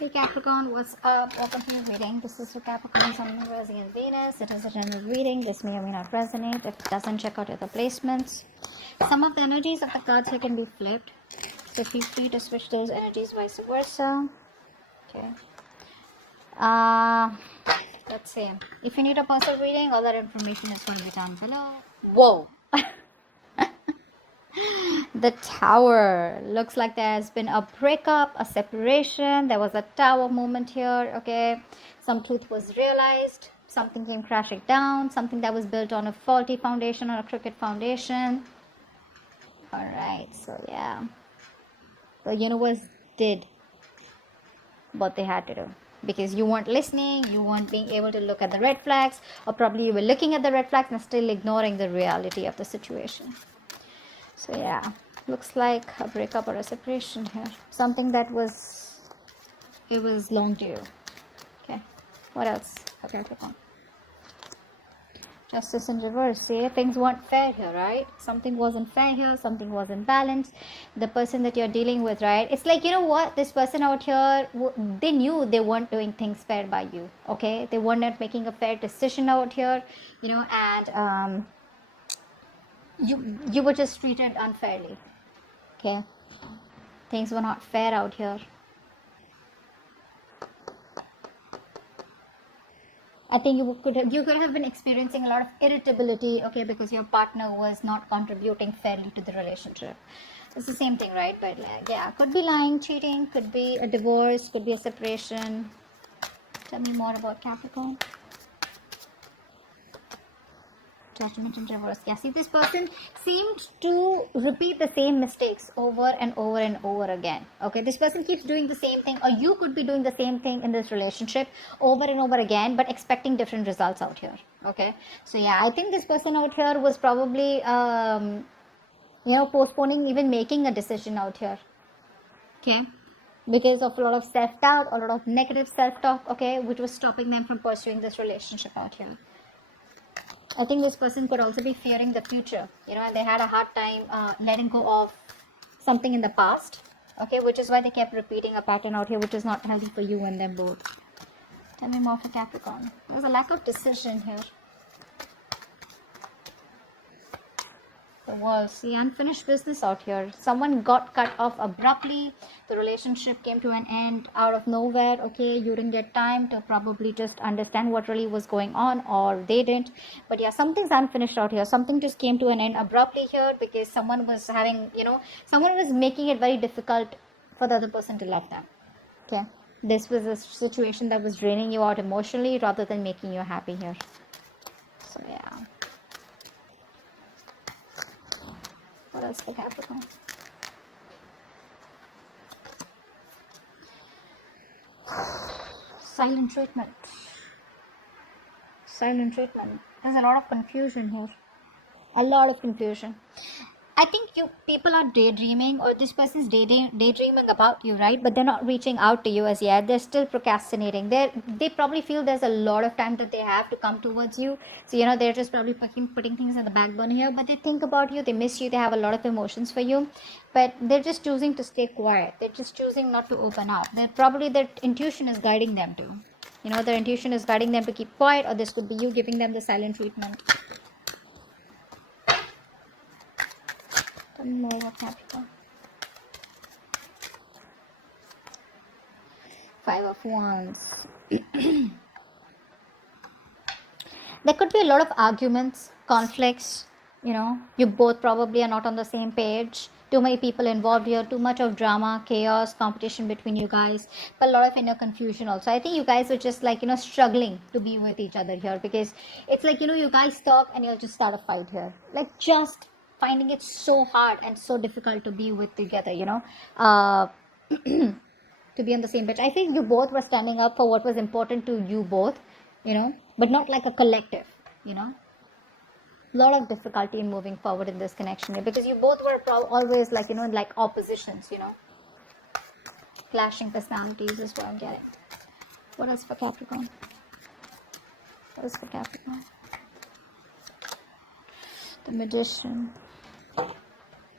Hey Capricorn, what's up? Welcome to your reading. This is for Capricorn, Sun, Moon, Rising, and Venus. It is a general reading. This may or may not resonate. If it doesn't, check out other placements. Some of the energies of the cards here can be flipped, so feel free to switch those energies, vice versa. Okay. Let's see. If you need a personal reading, all that information is going to be down below. Whoa. The Tower. Looks like there's been a breakup, a separation. There was a tower moment here. Okay, some truth was realized, something came crashing down, something that was built on a faulty foundation or a crooked foundation. All right, so yeah, the universe did what they had to do, because you weren't listening, you weren't being able to look at the red flags, or probably you were looking at the red flags and still ignoring the reality of the situation. So yeah, looks like a breakup or a separation here. Something that was long due. Okay, what else? Okay, Justice in reverse. See, things weren't fair here, right? Something wasn't fair here, something wasn't balanced. The person that you're dealing with, right? It's like, you know what? This person out here, they knew they weren't doing things fair by you, okay? They were not making a fair decision out here, you know, and you were just treated unfairly. Okay, things were not fair out here. I think you could have been experiencing a lot of irritability, okay, because your partner was not contributing fairly to the relationship. It's the same thing, right? But like, yeah, could be lying, cheating, could be a divorce, could be a separation. Tell me more about Capricorn. Judgment in reverse. Yeah, see, this person seemed to repeat the same mistakes over and over and over again. Okay, this person keeps doing the same thing, or you could be doing the same thing in this relationship over and over again, but expecting different results out here. Okay, so yeah, I think this person out here was probably you know, postponing even making a decision out here. Okay, because of a lot of self-doubt, a lot of negative self-talk, okay, which was stopping them from pursuing this relationship out here. I think this person could also be fearing the future, you know, and they had a hard time letting go of something in the past, okay, which is why they kept repeating a pattern out here, which is not healthy for you and them both. Tell me more for Capricorn. There's a lack of decision here. The World. See, unfinished business out here. Someone got cut off abruptly. The relationship came to an end out of nowhere. Okay, you didn't get time to probably just understand what really was going on, or they didn't. But yeah, something's unfinished out here. Something just came to an end abruptly here because someone was having, you know, someone was making it very difficult for the other person to love them. Okay, this was a situation that was draining you out emotionally rather than making you happy here. So yeah. What else for Capricorn? Silent treatment. Silent treatment. There's a lot of confusion here. A lot of confusion. I think you people are daydreaming, or this person's daydreaming about you, right? But they're not reaching out to you as yet. They're still procrastinating. They probably feel there's a lot of time that they have to come towards you. So, you know, they're just probably putting things in the back burner here. But they think about you. They miss you. They have a lot of emotions for you. But they're just choosing to stay quiet. They're just choosing not to open up. Their intuition is guiding them to. You know, their intuition is guiding them to keep quiet, or this could be you giving them the silent treatment. More of Capricorn. 5 of Wands. There could be a lot of arguments, conflicts, you know, you both probably are not on the same page. Too many people involved here, too much of drama, chaos, competition between you guys, but a lot of inner confusion also. I think you guys were just like, you know, struggling to be with each other here, because it's like, you know, you guys talk and you'll just start a fight here. Like, just finding it so hard and so difficult to be with together, you know, to be on the same page. I think you both were standing up for what was important to you both, you know, but not like a collective, you know. A lot of difficulty in moving forward in this connection here, because you both were always like, you know, like oppositions, you know. Clashing personalities is what I'm getting. What else for Capricorn? What else for Capricorn? The Magician.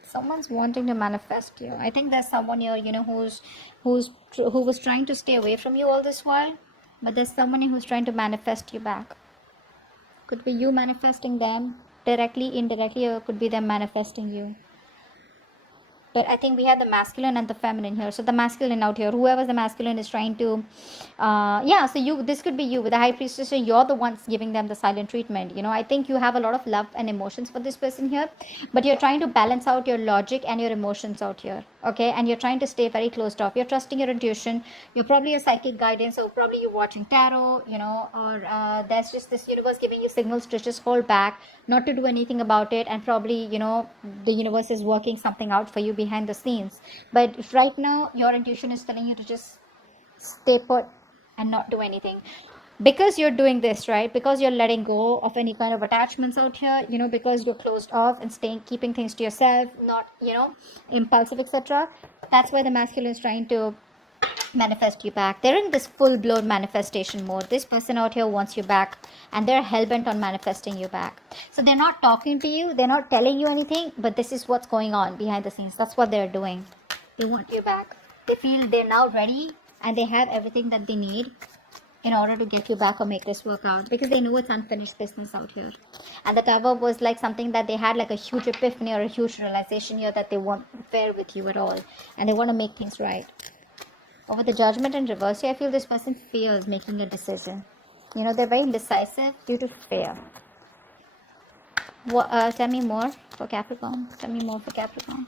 Someone's wanting to manifest you. I think there's someone here, you know, who's who was trying to stay away from you all this while, but there's someone who's trying to manifest you back. Could be you manifesting them directly, indirectly, or could be them manifesting you. But I think we have the masculine and the feminine here. So the masculine out here, whoever the masculine is trying to, so this could be you with the high priestess. So you're the ones giving them the silent treatment. I think you have a lot of love and emotions for this person here, but you're trying to balance out your logic and your emotions out here. Okay, and you're trying to stay very closed off. You're trusting your intuition. You're probably a psychic guidance, or probably you're watching tarot, or there's just this universe giving you signals to just hold back, not to do anything about it, and probably, the universe is working something out for you behind the scenes. But if right now your intuition is telling you to just stay put and not do anything, because you're doing this, right? Because you're letting go of any kind of attachments out here, because you're closed off and keeping things to yourself, not, impulsive, etc. That's why the masculine is trying to manifest you back. They're in this full-blown manifestation mode. This person out here wants you back, and they're hell-bent on manifesting you back. So they're not talking to you, they're not telling you anything, but this is what's going on behind the scenes. That's what they're doing. They want you back. They feel they're now ready, and they have everything that they need in order to get you back or make this work out, because they know it's unfinished business out here. And the Tower was like something that they had like a huge epiphany or a huge realization here that they won't bear with you at all, and they want to make things right. Over the Judgment in reverse here, I feel this person fears making a decision. They're very indecisive due to fear. Tell me more for Capricorn. Tell me more for Capricorn.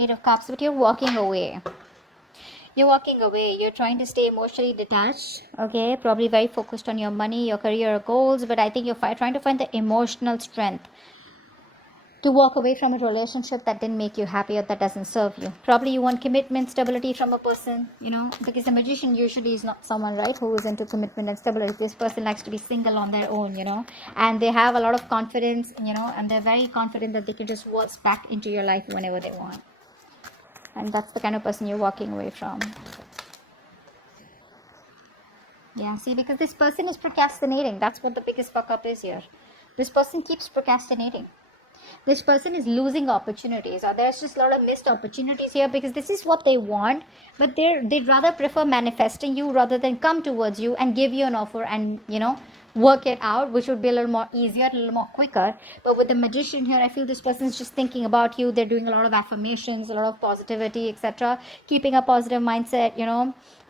Eight of Cups, but you're walking away. You're walking away. You're trying to stay emotionally detached. Okay, probably very focused on your money, your career goals, but I think you're trying to find the emotional strength to walk away from a relationship that didn't make you happy or that doesn't serve you. Probably you want commitment, stability from a person, because the Magician usually is not someone, right, who is into commitment and stability. This person likes to be single on their own, and they have a lot of confidence, and they're very confident that they can just waltz back into your life whenever they want. And that's the kind of person you're walking away from. Yeah, see, because this person is procrastinating. That's what the biggest fuck up is here. This person keeps procrastinating. This person is losing opportunities, or there's just a lot of missed opportunities here, because this is what they want, but they'd rather prefer manifesting you rather than come towards you and give you an offer and, work it out, which would be a little more easier, a little more quicker. But with the Magician here, I feel this person is just thinking about you. They're doing a lot of affirmations, a lot of positivity, etc., keeping a positive mindset,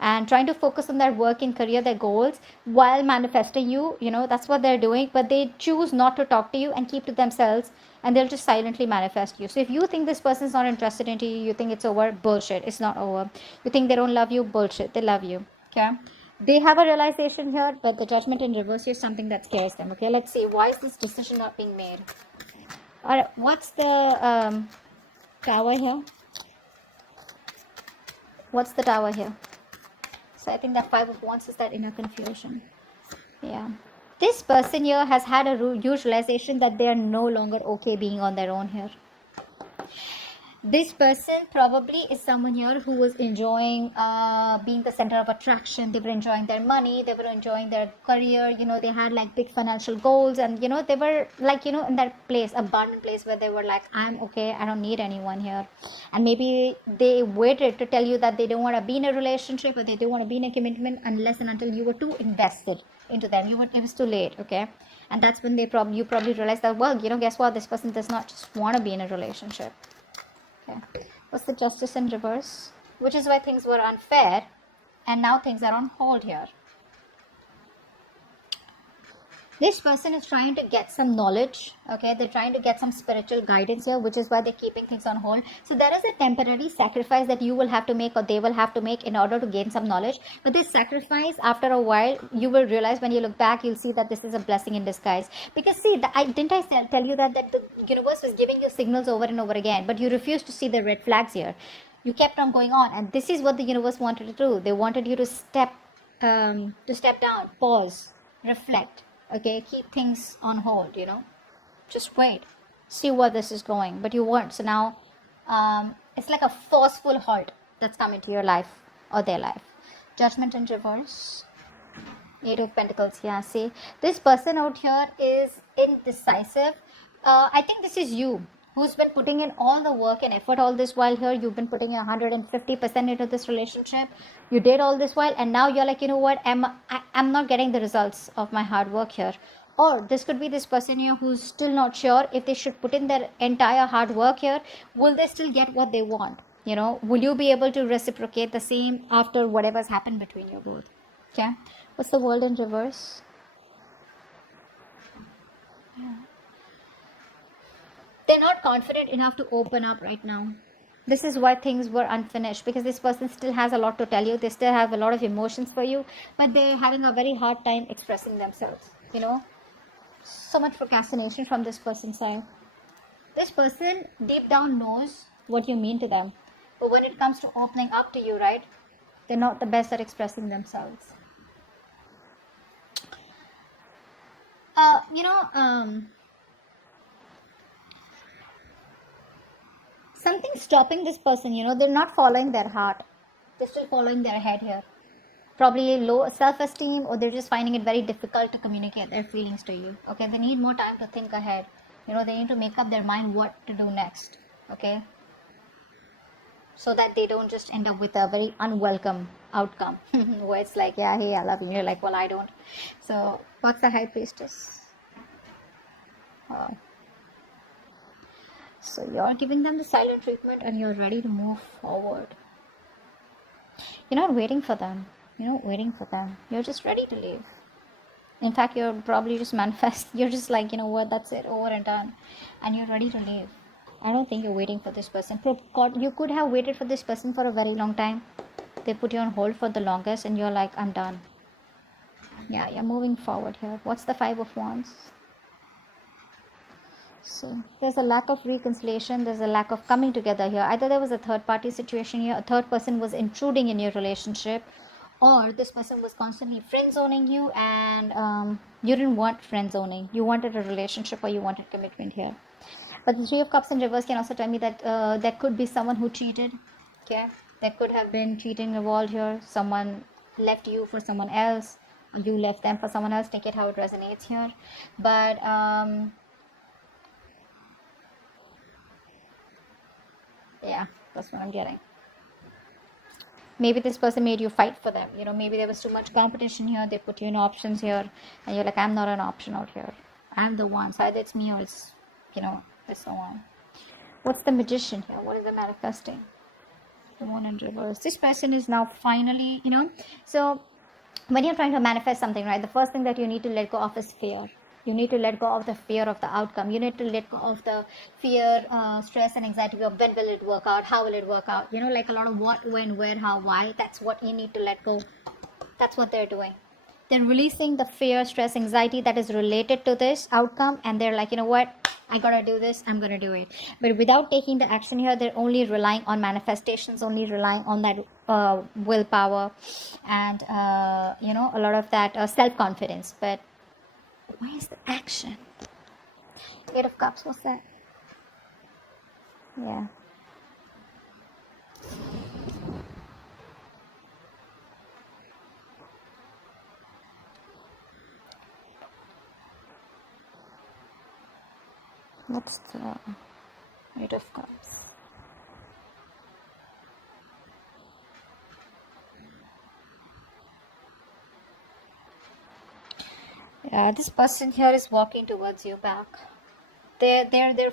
and trying to focus on their work and career, their goals, while manifesting you. That's what they're doing, but they choose not to talk to you and keep to themselves, and they'll just silently manifest you. So if you think this person's not interested in you, you think it's over, bullshit. It's not over. You think they don't love you, bullshit. They love you. Okay, they have a realization here, but the Judgment in reverse is something that scares them. Okay, let's see, why is this decision not being made? All right, what's the Tower here? What's the Tower here? So I think that Five of Wands is that inner confusion. Yeah, this person here has had a huge realization that they are no longer okay being on their own here. This person probably is someone here who was enjoying being the center of attraction. They were enjoying their money, they were enjoying their career, they had like big financial goals, and they were like, in that place, abundant place where they were like, I'm okay, I don't need anyone here. And maybe they waited to tell you that they don't want to be in a relationship, or they don't want to be in a commitment unless and until you were too invested into them. It was too late. Okay, and that's when you probably realized that, well, guess what, this person does not just want to be in a relationship. Okay. What's the Justice in reverse? Which is why things were unfair, and now things are on hold here. This person is trying to get some knowledge. Okay, they're trying to get some spiritual guidance here, which is why they're keeping things on hold. So there is a temporary sacrifice that you will have to make, or they will have to make, in order to gain some knowledge. But this sacrifice, after a while, you will realize, when you look back, you'll see that this is a blessing in disguise. Because see, didn't I tell you that the universe was giving you signals over and over again, but you refused to see the red flags here. You kept on going on, and this is what the universe wanted to do. They wanted you to step down, pause, reflect. Okay, keep things on hold, just wait, see where this is going. But you weren't. So now it's like a forceful halt that's come into your life or their life. Judgment in reverse. Eight of Pentacles. Yeah, see, this person out here is indecisive. I think this is you who's been putting in all the work and effort all this while here. You've been putting in 150% into this relationship. You did all this while, and now you're like, you know what, I'm not getting the results of my hard work here. Or this could be this person here who's still not sure if they should put in their entire hard work here. Will they still get what they want? You know, will you be able to reciprocate the same after whatever's happened between you both? Okay. What's the world in reverse? Yeah. They're not confident enough to open up right now. This is why things were unfinished, because this person still has a lot to tell you. They still have a lot of emotions for you, but they're having a very hard time expressing themselves, you know. So much procrastination from this person's side. This person deep down knows what you mean to them, but when it comes to opening up to you, right, they're not the best at expressing themselves. Something's stopping this person, you know. They're not following their heart. They're still following their head here. Probably low self-esteem, or they're just finding it very difficult to communicate their feelings to you. Okay, they need more time to think ahead. You know, they need to make up their mind what to do next. Okay, so that they don't just end up with a very unwelcome outcome where it's like, yeah, hey, I love you. And you're like, well, I don't. So what's the High Priestess? So you're giving them the silent treatment and you're ready to move forward. You're not waiting for them. You're not waiting for them. You're just ready to leave. In fact, you're probably just manifest. You're just like, you know what, that's it, over and done. And you're ready to leave. I don't think you're waiting for this person. You could have waited for this person for a very long time. They put you on hold for the longest and you're like, I'm done. Yeah, you're moving forward here. What's the Five of Wands? So there's a lack of reconciliation. There's a lack of coming together here. Either there was a third party situation here. A third person was intruding in your relationship. Or this person was constantly friend zoning you, and you didn't want friend zoning. You wanted a relationship, or you wanted commitment here. But the Three of Cups in reverse can also tell me that there could be someone who cheated. Okay, there could have been cheating involved here. Someone left you for someone else, or you left them for someone else. Take it how it resonates here. But yeah, that's what I'm getting. Maybe this person made you fight for them. You know, maybe there was too much competition here. They put you in options here. And you're like, I'm not an option out here. I'm the one. So either it's me or it's, you know, it's so on. What's the Magician here? What is the manifesting? The Moon in reverse. This person is now finally, you know. So when you're trying to manifest something, right, the first thing that you need to let go of is fear. You need to let go of the fear of the outcome. You need to let go of the fear, stress and anxiety of when will it work out, how will it work out. You know, like a lot of what, when, where, how, why. That's what you need to let go. That's what they're doing. They're releasing the fear, stress, anxiety that is related to this outcome. And they're like, you know what, I gotta do this, I'm gonna do it. But without taking the action here, they're only relying on manifestations, only relying on that willpower and, you know, a lot of that self-confidence. But where's the action? Eight of Cups, what's that? Yeah. What's the Eight of Cups? Yeah, this person here is walking towards you back. They're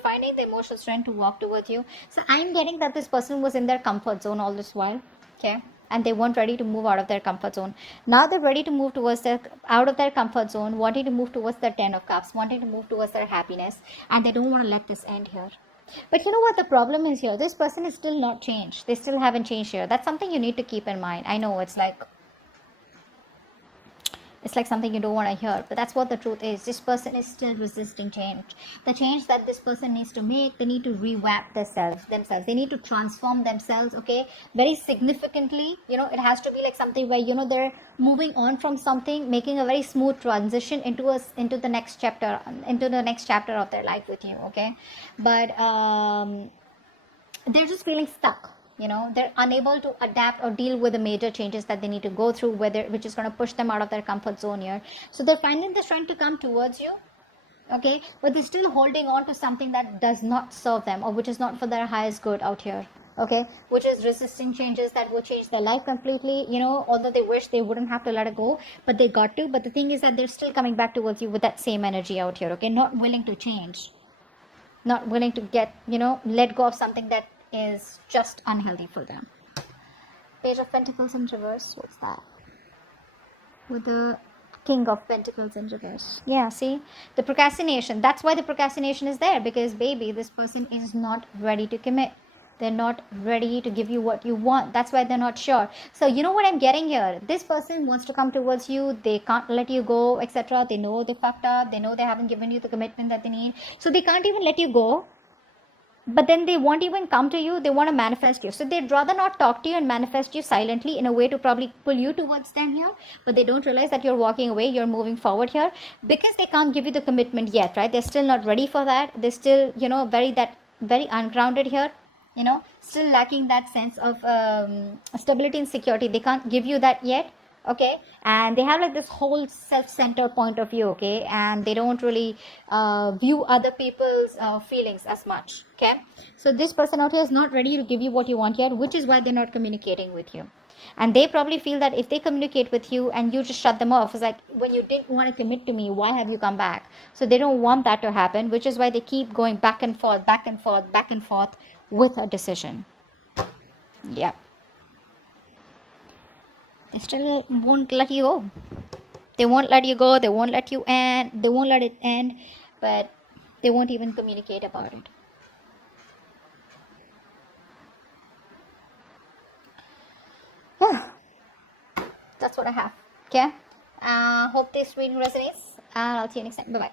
finding the emotional strength to walk towards you. So I'm getting that this person was in their comfort zone all this while. Okay. And they weren't ready to move out of their comfort zone. Now they're ready to move towards out of their comfort zone, wanting to move towards their Ten of Cups, wanting to move towards their happiness. And they don't want to let this end here. But you know what the problem is here? This person is still not changed. They still haven't changed here. That's something you need to keep in mind. I know it's like something you don't want to hear, but that's what the truth is. This person is still resisting change. The change that this person needs to make, they need to revamp themselves. They need to transform themselves, okay, very significantly. You know, it has to be like something where, you know, they're moving on from something, making a very smooth transition into the next chapter of their life with you, okay. But they're just feeling stuck. You know, they're unable to adapt or deal with the major changes that they need to go through, which is going to push them out of their comfort zone here. So they're finding the strength to come towards you. okay, but they're still holding on to something that does not serve them or which is not for their highest good out here, okay, which is resisting changes that will change their life completely, you know, although they wish they wouldn't have to let it go, but they got to. But the thing is that they're still coming back towards you with that same energy out here, okay, not willing to change, not willing to get, you know, let go of something that is just unhealthy for them. Page of Pentacles in reverse, what's that? With the King of Pentacles in reverse. Yeah, see, the procrastination. That's why the procrastination is there, because baby, this person is not ready to commit. They're not ready to give you what you want. That's why they're not sure. So you know what I'm getting here? This person wants to come towards you. They can't let you go, etc. They know they fucked up. They know they haven't given you the commitment that they need. So they can't even let you go. But then they won't even come to you. They want to manifest you. So they'd rather not talk to you and manifest you silently in a way to probably pull you towards them here. But they don't realize that you're walking away, you're moving forward here, because they can't give you the commitment yet, right? They're still not ready for that. They're still, you know, very ungrounded here, you know, still lacking that sense of stability and security. They can't give you that yet, okay, and they have like this whole self-centered point of view, okay, and they don't really view other people's feelings as much, okay. So this person out here is not ready to give you what you want yet, which is why they're not communicating with you. And they probably feel that if they communicate with you and you just shut them off, it's like, when you didn't want to commit to me, why have you come back? So they don't want that to happen, which is why they keep going back and forth, back and forth, back and forth with a decision. Yeah, they still won't let you go. They won't let you go. They won't let you end. They won't let it end. But they won't even communicate about it. That's what I have. Okay. Hope this reading resonates. And I'll see you next time. Bye bye.